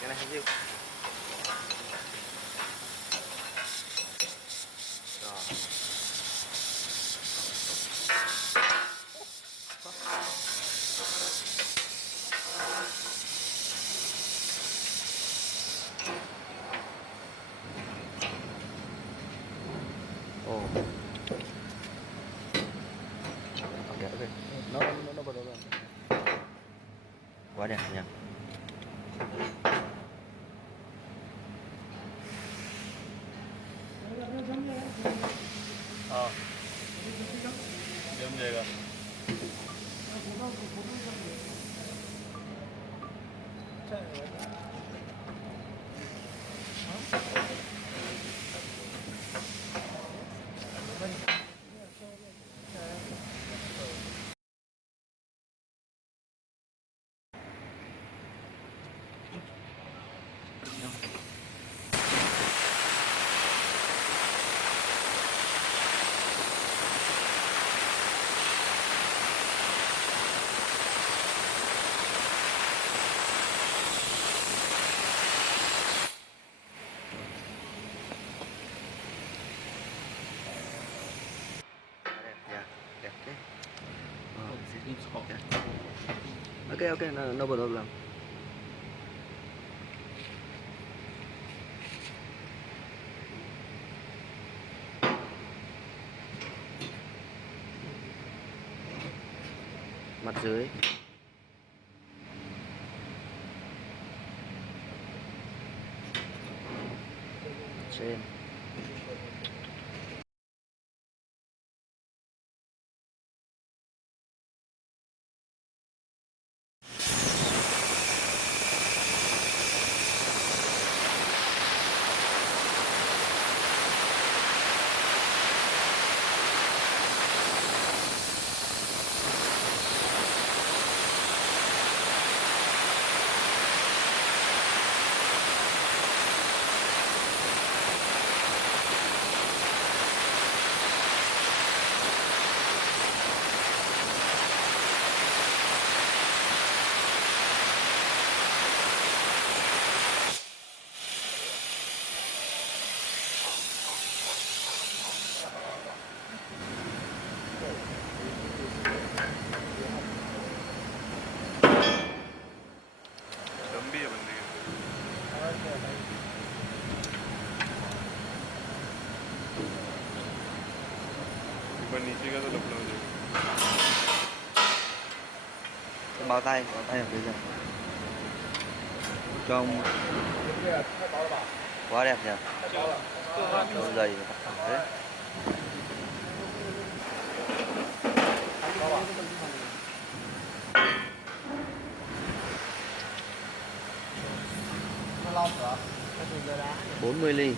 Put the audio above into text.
cái này không chịu. Rồi. Ồ. Ok ok. Nó bắt đầu rồi. Quá đẹp nhỉ. Giống gì rồi? Đẹp thế. Ok ok, no problem. Mặt dưới. Trên. Gambia bende. ऊपर नीचे का तो लफड़ा हो जाएगा. Cái bao tay ở phía dưới. Trông quá đẹp nhỉ. Đôi giày đấy. Nó lon nữa. 40 ly.